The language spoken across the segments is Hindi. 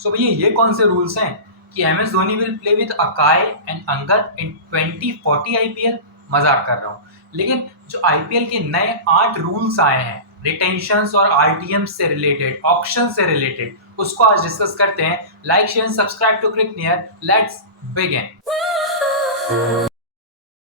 सो भैया ये कौन से रूल्स हैं कि M S Dhoni will play with Akaay and Angad in 2040 IPL? मजाक कर रहा हूँ। लेकिन जो आईपीएल के नए 8 रूल्स आए हैं रिटेंशंस और आरटीएम से रिलेटेड, ऑक्शन से रिलेटेड, उसको आज डिस्कस करते हैं। Like share subscribe to click near, let's begin.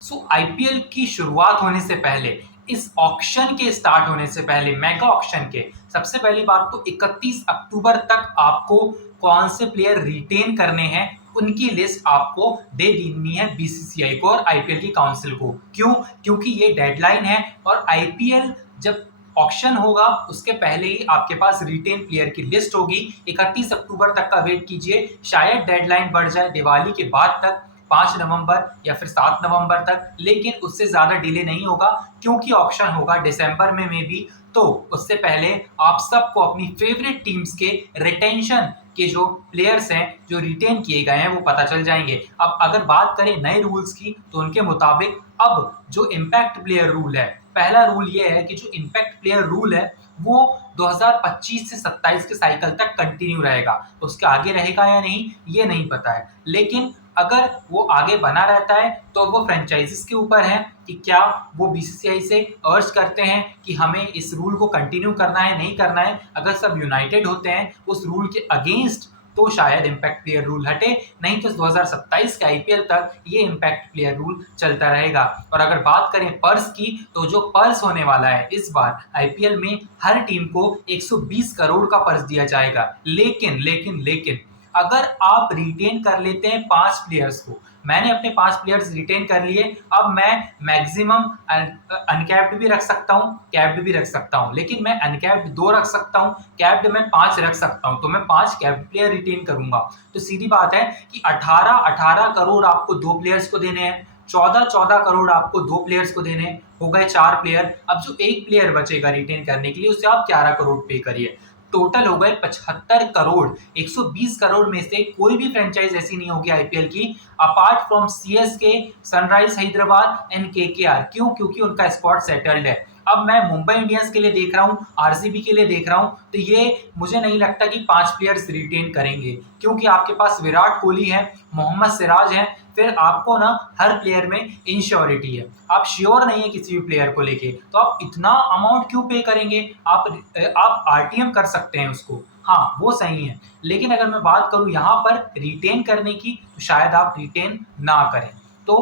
So IPL की शुरुआत होने से पहले, इस ऑक्शन के स्टार्ट होने से पहले, मेगा ऑक्शन के, सबसे पहली बात तो 31 अक्टूबर तक आपको कौन से प्लेयर रिटेन करने हैं उनकी लिस्ट आपको दे देनी है बीसीसीआई को और आईपीएल की काउंसिल को। क्यों? क्योंकि ये डेडलाइन है और आईपीएल जब ऑक्शन होगा उसके पहले ही आपके पास रिटेन प्लेयर की लिस्ट होगी। 31 अक्टूबर तक का वेट कीजिए, शायद डेडलाइन बढ़ जाए दिवाली के बाद तक, 5 नवंबर या फिर 7 नवंबर तक, लेकिन उससे ज़्यादा डिले नहीं होगा क्योंकि ऑक्शन होगा दिसंबर में भी। तो उससे पहले आप सबको अपनी फेवरेट टीम्स के रिटेंशन के जो प्लेयर्स हैं जो रिटेन किए गए हैं वो पता चल जाएंगे। अब अगर बात करें नए रूल्स की तो उनके मुताबिक अब जो इम्पैक्ट प्लेयर रूल है, पहला रूल ये है कि जो इम्पैक्ट प्लेयर रूल है वो 2025 से 27 के साइकिल तक कंटिन्यू रहेगा। उसके आगे रहेगा या नहीं ये नहीं पता है, लेकिन अगर वो आगे बना रहता है तो वो फ्रेंचाइजीज के ऊपर है कि क्या वो बीसीसीआई से अर्ज करते हैं कि हमें इस रूल को कंटिन्यू करना है, नहीं करना है। अगर सब यूनाइटेड होते हैं उस रूल के अगेंस्ट तो शायद इम्पैक्ट प्लेयर रूल हटे, नहीं तो 2027 के आईपीएल तक ये इम्पैक्ट प्लेयर रूल चलता रहेगा। और अगर बात करें पर्स की तो जो पर्स होने वाला है इस बार आईपीएल में, हर टीम को 120 करोड़ का पर्स दिया जाएगा। लेकिन लेकिन लेकिन अगर आप रिटेन कर लेते हैं 5 प्लेयर्स को, मैंने अपने 5 प्लेयर्स रिटेन कर लिए, अब मैं मैक्सिमम अनकैप्ड भी रख सकता हूं, कैप्ड भी रख सकता हूं, लेकिन मैं अनकैप्ड 2 रख सकता हूं, कैप्ड मैं 5 रख सकता हूं, तो मैं 5 कैप्ड प्लेयर रिटेन करूंगा। तो सीधी बात है कि 18 करोड़ आपको 2 प्लेयर्स को देने हैं, 14 करोड़ आपको 2 प्लेयर्स को देने हैं, हो गए 4 प्लेयर। अब जो एक प्लेयर बचेगा रिटेन करने के लिए उसे आप 11 करोड़ पे करिए, टोटल हो गए 75 करोड़। 120 करोड़ में से कोई भी फ्रेंचाइज ऐसी नहीं होगी आईपीएल की apart from CSK, sunrise Hyderabad and KKR. क्यों? क्योंकि उनका स्पॉट सेटल्ड है। अब मैं मुंबई इंडियंस के लिए देख रहा हूं, आरसीबी के लिए देख रहा हूं, तो ये मुझे नहीं लगता कि 5 प्लेयर्स रिटेन करेंगे, क्योंकि आपके पास विराट कोहली है, मोहम्मद सिराज है, फिर आपको ना हर प्लेयर में इनश्योरिटी है, आप श्योर नहीं है किसी भी प्लेयर को लेके, तो आप इतना अमाउंट क्यों पे करेंगे? आप आरटीएम कर सकते हैं उसको, हाँ वो सही है, लेकिन अगर मैं बात करूं यहाँ पर रिटेन करने की तो शायद आप रिटेन ना करें। तो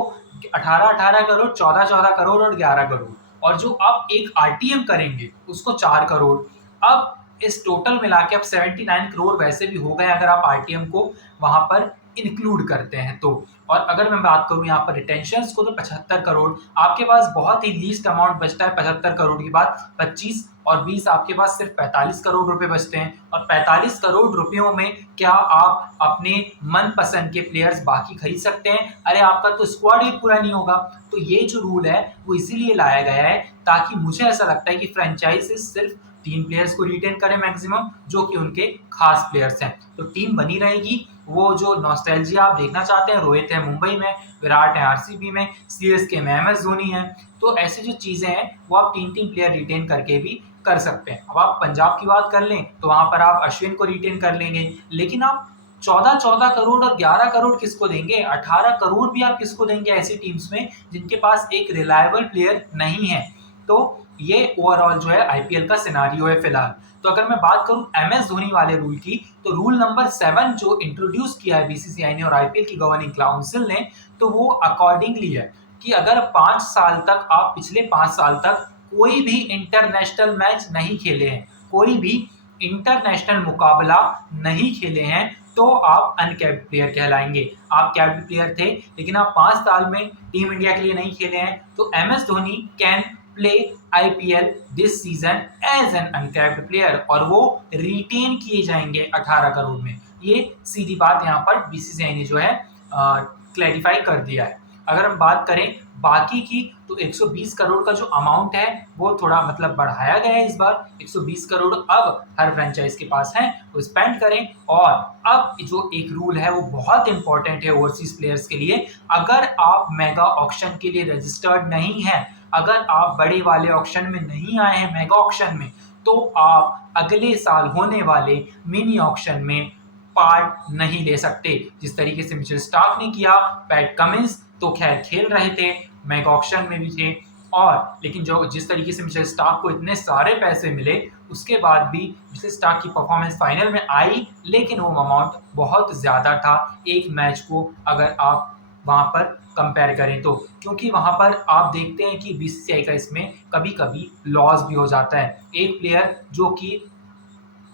18 करोड़, 14 करोड़ और 11 करोड़, और जो आप एक आरटीएम करेंगे उसको 4 करोड़। अब इस टोटल मिला के अब 79 करोड़ वैसे भी हो गए अगर आप आरटीएम को वहां पर इंक्लूड करते हैं तो। और अगर मैं बात करूं यहाँ पर रिटेंशंस को तो 75 करोड़, आपके पास बहुत ही लीस्ट अमाउंट बचता है 75 करोड़ के बाद, 25 और 20 आपके पास सिर्फ 45 करोड़ रुपए बचते हैं। और 45 करोड़ रुपयों में क्या आप अपने मनपसंद के प्लेयर्स बाकी खरीद सकते हैं? अरे आपका तो स्क्वाड ही पूरा नहीं होगा। तो ये जो रूल है वो इसीलिए लाया गया है ताकि, मुझे ऐसा लगता है कि फ्रेंचाइजीज सिर्फ 3 प्लेयर्स को रिटेन करें मैक्सिमम, जो कि उनके खास प्लेयर्स हैं, तो टीम बनी रहेगी। वो जो नॉस्टैल्जिया आप देखना चाहते हैं, रोहित है मुंबई में, विराट है आरसीबी में, सीएसके में एमएस धोनी है, तो ऐसी जो चीजें हैं वो आप 3 प्लेयर रिटेन करके भी कर सकते हैं। अब आप पंजाब की बात कर लें तो वहां पर आप अश्विन को रिटेन कर लेंगे, लेकिन आप 14 करोड़ और 11 करोड़ किसको देंगे? 18 करोड़ भी आप किसको देंगे ऐसी टीम्स में जिनके पास एक रिलायबल प्लेयर नहीं है? तो ये ओवरऑल जो है आईपीएल का सिनारियो है फिलहाल। तो अगर मैं बात करूं एमएस धोनी वाले रूल की, तो रूल नंबर 7 जो इंट्रोड्यूस किया है बीसीसीआई ने और आईपीएल की गवर्निंग काउंसिल ने, तो वो अकॉर्डिंगली है कि अगर 5 साल तक आप, पिछले 5 साल तक कोई भी इंटरनेशनल मैच नहीं खेले हैं, कोई भी इंटरनेशनल मुकाबला नहीं खेले हैं, तो आप अनकैप्ड प्लेयर कहलाएंगे। आप कैप्ड प्लेयर थे लेकिन आप 5 साल में टीम इंडिया के लिए नहीं खेले हैं, तो MS Dhoni can play IPL this season as an uncapped player और वो रिटेन किए जाएंगे 18 करोड़ में। ये सीधी बात यहाँ पर बीसीसीआई ने जो है क्लैरिफाई कर दिया है। अगर हम बात करें बाकी की तो 120 करोड़ का जो अमाउंट है वो थोड़ा मतलब बढ़ाया गया है इस बार। 120 करोड़ अब हर फ्रेंचाइज के पास है, वो स्पेंड करें। और अब जो एक रूल है वो बहुत इंपॉर्टेंट है ओवरसीज प्लेयर्स के लिए। अगर आप मेगा ऑक्शन के लिए रजिस्टर्ड नहीं हैं, अगर आप बड़े वाले ऑक्शन में नहीं आए हैं मेगा ऑक्शन में, तो आप अगले साल होने वाले मिनी ऑक्शन में पार्ट नहीं ले सकते। जिस तरीके से मिचेल स्टार्क ने किया, पैट कमिंस तो खैर खेल रहे थे, मेगा ऑक्शन में भी थे, और लेकिन जो जिस तरीके से मिचेल स्टार्क को इतने सारे पैसे मिले, उसके बाद भी मिचेल स्टार्क की परफॉर्मेंस फाइनल में आई, लेकिन वो अमाउंट बहुत ज़्यादा था एक मैच को अगर आप वहाँ पर कंपेयर करें तो, क्योंकि वहाँ पर आप देखते हैं कि बीसीसीआई का इसमें कभी-कभी लॉस भी हो जाता है। एक प्लेयर जो कि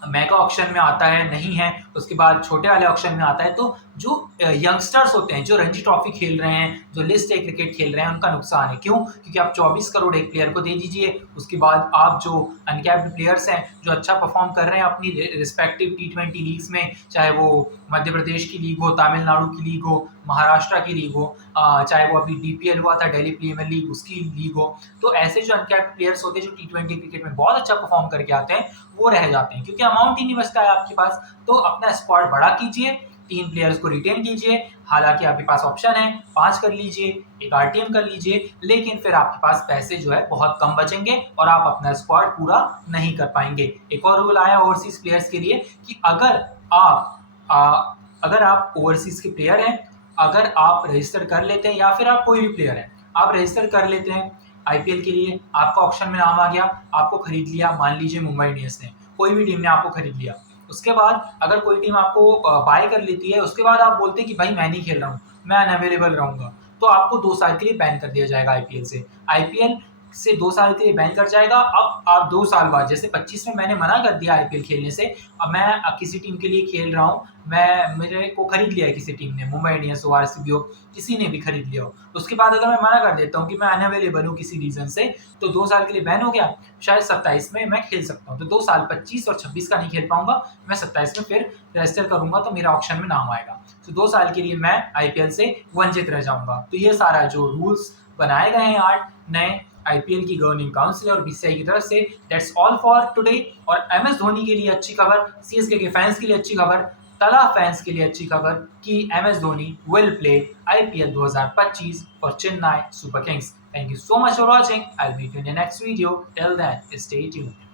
मेगा ऑक्शन में आता है नहीं है, उसके बाद छोटे वाले ऑक्शन में आता है, तो जो यंगस्टर्स होते हैं, जो रणजी ट्रॉफी खेल रहे हैं, जो लिस्ट ए क्रिकेट खेल रहे हैं, उनका नुकसान है। क्यों? क्योंकि आप 24 करोड़ एक प्लेयर को दे दीजिए, उसके बाद आप जो अनकैप्ड प्लेयर्स हैं, जो अच्छा परफॉर्म कर रहे हैं अपनी रिस्पेक्टिव T20 लीग्स में, चाहे वो मध्य प्रदेश की लीग हो, तमिलनाडु की लीग हो, महाराष्ट्र की लीग हो, चाहे वो अभी DPL हुआ था, दिल्ली प्रीमियर लीग, उसकी लीग हो, तो ऐसे जो अनकैप्ड प्लेयर्स होते हैं जो T20 क्रिकेट में बहुत अच्छा परफॉर्म करके आते हैं, वो रह जाते हैं क्योंकि अमाउंट ही नहीं बचता है आपके पास। तो अपना स्क्वाड बड़ा कीजिए, 3 प्लेयर्स को रिटेन कीजिए, हालांकि आपके पास ऑप्शन है 5 कर लीजिए, एक RTM कर लीजिए, लेकिन फिर आपके पास पैसे जो है बहुत कम बचेंगे और आप अपना स्क्वाड पूरा नहीं कर पाएंगे। एक और रूल आया ओवरसीज प्लेयर्स के लिए कि अगर आप ओवरसीज के प्लेयर हैं, अगर आप रजिस्टर कर लेते हैं या फिर आप कोई भी प्लेयर हैं, आप रजिस्टर कर लेते हैं IPL के लिए, आपका ऑप्शन में नाम आ गया, आपको खरीद लिया, मान लीजिए मुंबई इंडियंस ने, कोई भी टीम ने आपको खरीद लिया, उसके बाद अगर कोई टीम आपको बाय कर लेती है, उसके बाद आप बोलते हैं कि भाई मैं नहीं खेल रहा हूँ, मैं अनअवेलेबल रहूंगा, तो आपको 2 साल के लिए बैन कर दिया जाएगा IPL से। IPL से 2 साल के लिए बैन कर जाएगा। अब आप 2 साल बाद, जैसे 25 में मैंने मना कर दिया IPL खेलने से, अब मैं किसी टीम के लिए खेल रहा हूँ, मेरे को खरीद लिया है किसी टीम ने, मुंबई इंडियंस हो, RCB हो, किसी ने भी खरीद लिया हो, उसके बाद अगर मैं मना कर देता हूँ कि मैं अनअवेलेबल हूँ किसी रीजन से, तो 2 साल के लिए बैन हो गया, शायद 27 में मैं खेल सकता हूँ। तो 2 साल 25 और 26 का नहीं खेल पाऊंगा, मैं 27 में फिर रजिस्टर करूंगा तो मेरा ऑप्शन में नाम आएगा, तो 2 साल के लिए मैं IPL से वंचित रह जाऊंगा। तो ये सारा जो रूल्स बनाए गए हैं 8 नए IPL की गवर्निंग काउंसिल और BCCI की तरफ से, दैट्स ऑल फॉर टुडे। और MS धोनी के लिए अच्छी खबर, CSK के फैंस के लिए अच्छी खबर, तला फैंस के लिए अच्छी खबर कि MS Dhoni will play IPL 2025 for Chennai super Kings. Thank you so much for watching. I'll meet you in the next video. Till then, stay tuned.